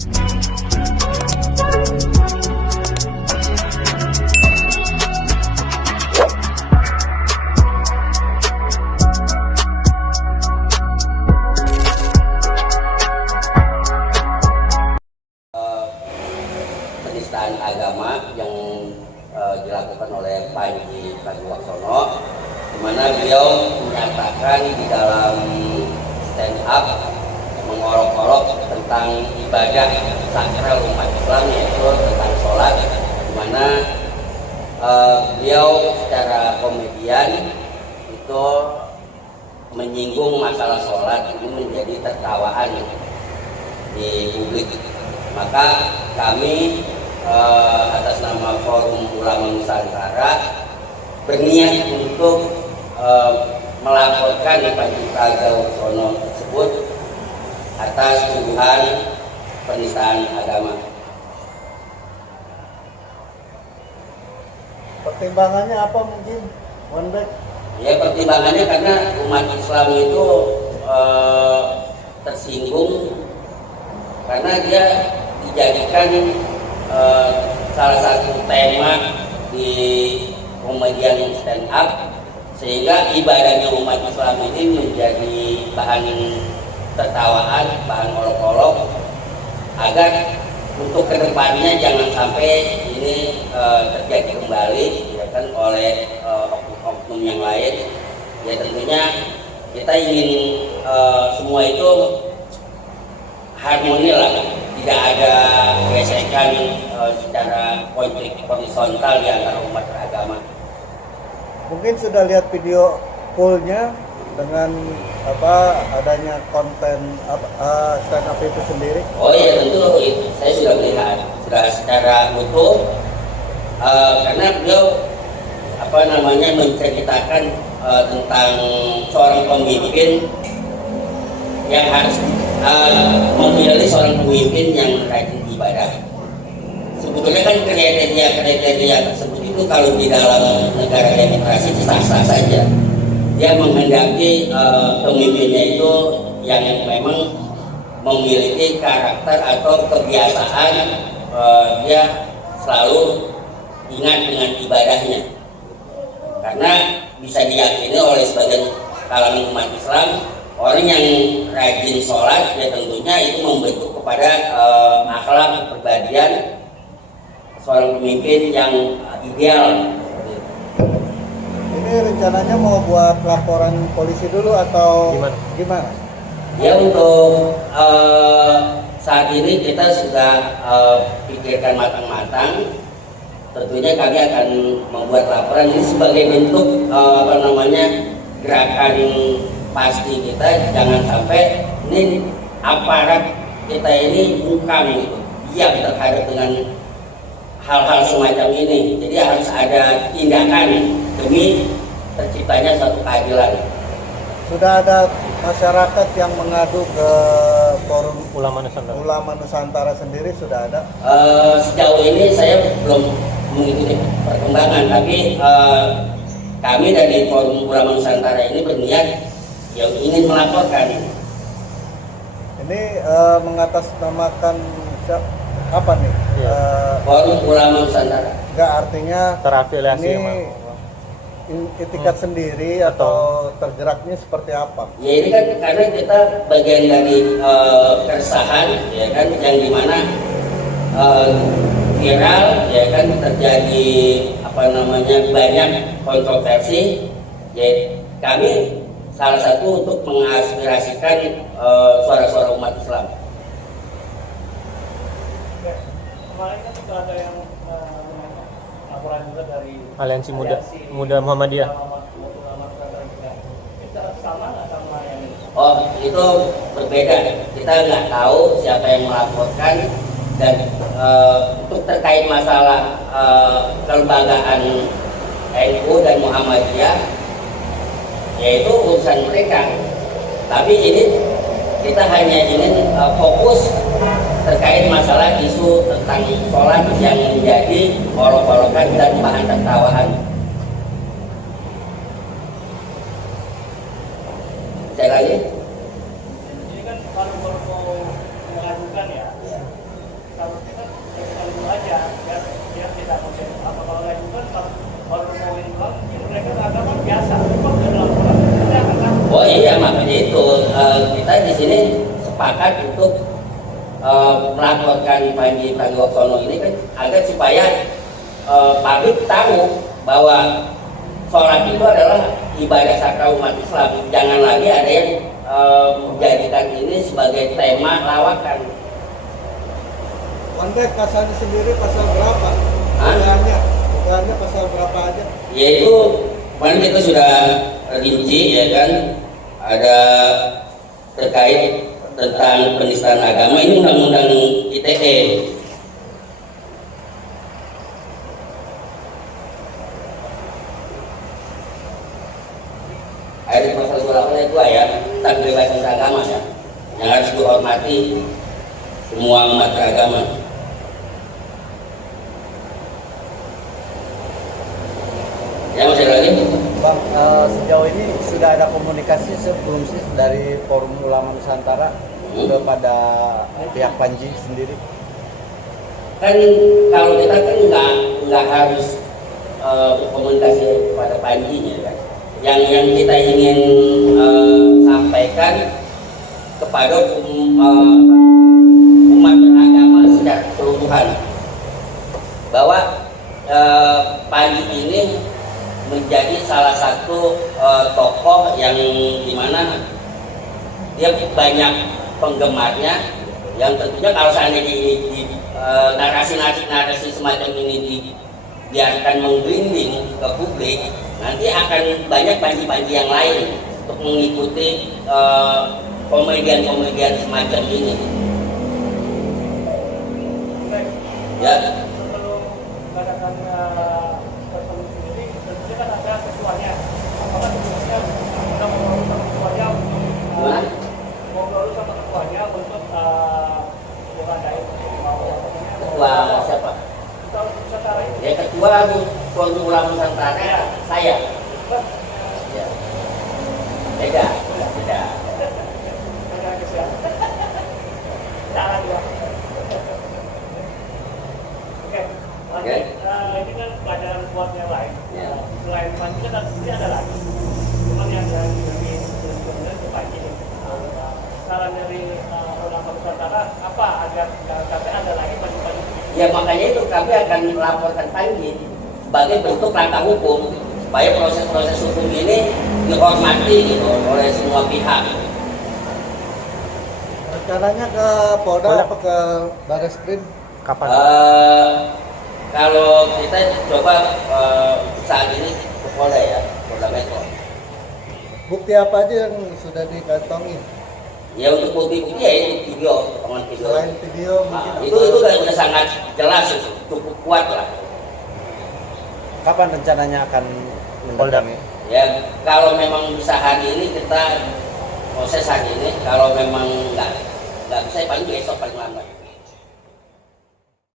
Penistaan agama yang dilakukan oleh Panji Pragiwaksono, di mana beliau menyatakan di dalam stand up mengolok-olok tentang ibadah sakral umat Islam, yaitu tentang sholat, di mana beliau secara komedian itu menyinggung masalah sholat ini menjadi tertawaan di publik. Maka kami atas nama Forum Ulama Nusantara berniat untuk melaporkan Panji Pragiwaksono tersebut atas tuduhan penistaan agama. Pertimbangannya apa mungkin, One Back? Ya, pertimbangannya karena umat Islam itu tersinggung karena dia dijadikan salah satu tema di komedian stand up, sehingga ibadahnya umat Islam ini menjadi bahan tertawaan, bahan olok-olok, agar untuk kedepannya jangan sampai ini terjadi kembali ya kan oleh oknum yang lain. Ya tentunya kita ingin semua itu harmoni lah, tidak ada gesekan secara konflik horizontal di antara umat beragama. Mungkin sudah lihat video fullnya dengan adanya konten stand up itu sendiri? Oh iya, tentu saya sudah melihat, sudah secara utuh, karena beliau menceritakan tentang seorang pemimpin yang harus memilih seorang pemimpin yang rajin ibadah. Sebetulnya kan kriteria tersebut itu kalau di dalam negara demokrasi sah-sah saja. Dia menghendaki pemimpinnya itu yang memang memiliki karakter atau kebiasaan dia selalu ingat dengan ibadahnya. Karena bisa diyakini oleh sebagian kalangan umat Islam, orang yang rajin sholat ya tentunya itu membentuk kepada akhlak kepribadian seorang pemimpin yang ideal. Ini rencananya mau buat laporan polisi dulu atau gimana? Ya, untuk saat ini kita sudah pikirkan matang-matang. Tentunya kami akan membuat laporan ini sebagai bentuk gerakan pasti kita, jangan sampai ini aparat kita ini bukan gitu, diam terhadap dengan hal-hal semacam ini. Jadi harus ada tindakan demi terciptanya suatu keadilan. Sudah ada masyarakat yang mengadu ke Forum Ulama Nusantara sendiri, sudah ada? Sejauh ini saya belum mengikuti perkembangan, tapi kami dari Forum Ulama Nusantara ini berniat yang ingin melaporkan. Ini mengatasnamakan apa nih? Forum Ulama Nusantara. Enggak, artinya terafiliasi ini itikat sendiri atau tergeraknya seperti apa? Ya ini kan karena kita bagian dari keresahan ya kan, yang dimana viral ya kan, terjadi banyak kontroversi. Ya kami salah satu untuk mengaspirasikan suara-suara umat Islam. Kemarin kan juga ada yang laporan juga dari Aliansi Muda Muhammadiyah. Itu sama nggak sama yang ini? Oh, itu berbeda. Kita nggak tahu siapa yang melaporkan, dan untuk terkait masalah kelembagaan NU dan Muhammadiyah, yaitu urusan mereka. Tapi ini kita hanya ingin fokus terkait masalah isu tentang sholat yang menjadi olok-olokan dan bahan tertawaan. Saya lagi. Ini kan baru mau mengajukan ya. kita di sini sepakat untuk melaporkan Panji Pragiwaksono ini kan agar supaya publik tahu bahwa sholat itu adalah ibadah sakral umat Islam. Jangan lagi ada yang menjadikan ini sebagai tema lawakan. Konteks pasalnya sendiri pasal berapa? Hah? Bukannya pasal berapa aja? Yaitu kemarin kita sudah rinci ya kan, ada terkait tentang penistaan agama, ini undang-undang ITE. Ayat pasal 28 ayat 2 ya, tentang kebebasan beragama ya, yang harus dihormati semua umat beragama. Ya, masih ada lagi? Bang, sejauh ini sudah ada komunikasi sebelum sih dari Forum Ulama Nusantara kepada pihak Panji sendiri? Kan kalau kita kan nggak harus berkomunikasi kepada Panjinya kan. Yang kita ingin sampaikan kepada umat beragama secara keseluruhan bahwa Panji ini menjadi salah satu tokoh yang dimana dia banyak penggemarnya, yang tentunya kalau seandainya di narasi semacam ini dibiarkan menggelinding ke publik, nanti akan banyak panji-panji yang lain untuk mengikuti komedian-komedian semacam ini. Ya. Sebelum mengadakan pertemuan sendiri, tentunya kan ada ketuanya. Apakah sebelumnya sudah ngobrol sama ketuanya Gimana? ngobrol sama ketuanya untuk mengadain Ketua siapa? Ketua Nusantara ini? Ya, ketua Forum Ulama Nusantara saya. Ya. Beda. Ada kesiapan. Jangan ya. Oke, lanjut. Ini kan pelajaran buat yang lain. Ya. Selain Panji kan ini ada lagi. Cuman yang dari benar-benar ke Panji nih. Saran dari ulama Nusantara apa agar sampai ada lagi Panji-Panji? Ya, makanya itu kami akan melaporkan Panji sebagai bentuk langkah hukum supaya proses-proses hukum ini dihormati gitu oleh semua pihak. Rencananya ke Polda apa ke Barreskrim? Kapan? Kalau kita coba saat ini ke Polda ya, Polda Metro. Bukti apa aja yang sudah dikantongi? Ya, untuk bukti-bukti ya itu video, potongan video. Selain video mungkin Itu udah sangat jelas, itu cukup kuat lah. kapan rencananya akan mendatangi? Ya, kalau memang bisa hari ini kita proses hari ini, kalau memang nggak bisa paling besok paling lambat.